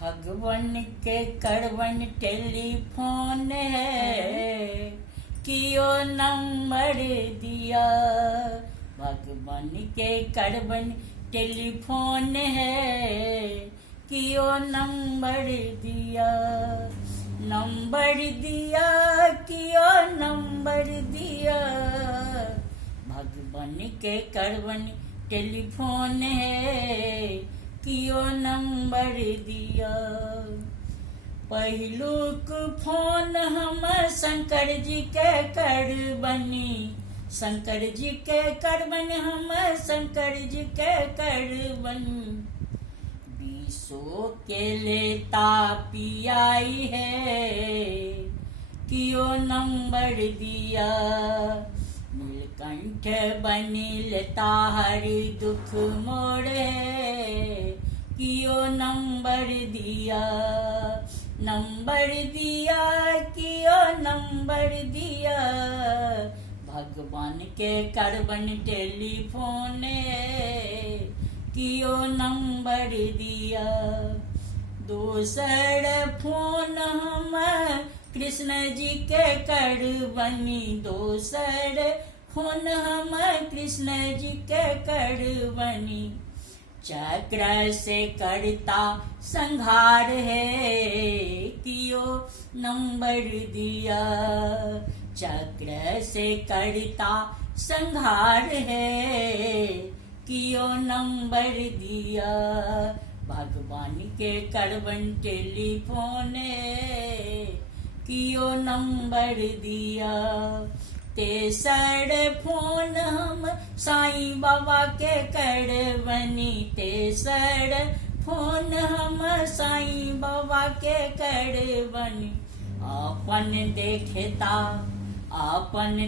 भगवान के करवन टेलीफोन है, कियो नंबर दिया। भगवान के करवन टेलीफोन है, कियो नंबर दिया। नंबर दिया, कियो नंबर दिया। भगवान के करवन टेलीफोन है, कियो नंबर दिया। पहिलुक फोन हम शंकर जी के करबनी, शंकर जी के करबन हम शंकर जी के करबनी। बीसो के लेता पियाई है, कियो नंबर दिया। नीलकंठ बनिल ताहर दुख मोड़े, कियो नंबर दिया। नंबर दिया, कियो नंबर दिया। भगवान के करवन टेलीफोन, कियो नंबर दिया। दोसर फोन हम कृष्ण जी के करबनी, दोसर फोन हम कृष्ण जी के करबनी। चक्र से करता संहार है, कियो नंबर दिया। चक्र से करता संहार है, कियो नंबर दिया। भगवान के करवन टेलीफोन, कियो नंबर दिया। तेसर फोन हम साईं बाबा के करबनी, तेसर फोन हम साईं बाबा के करबनी। अपन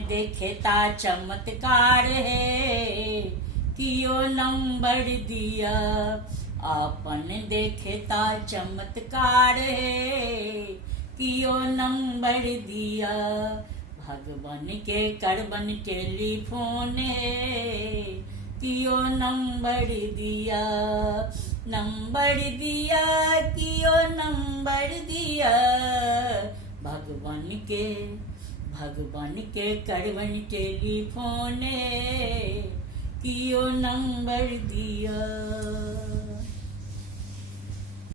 देखेता चमत्कार है, कियो नंबर दिया। अपन देखेता चमत्कार है, कियो नंबर दिया। भगवान के करवन टेलीफोन, कियो नंबर दिया। नंबर दिया, कियो नंबर दिया। भगवान के करवन टेलीफोन, कियो नंबर दिया।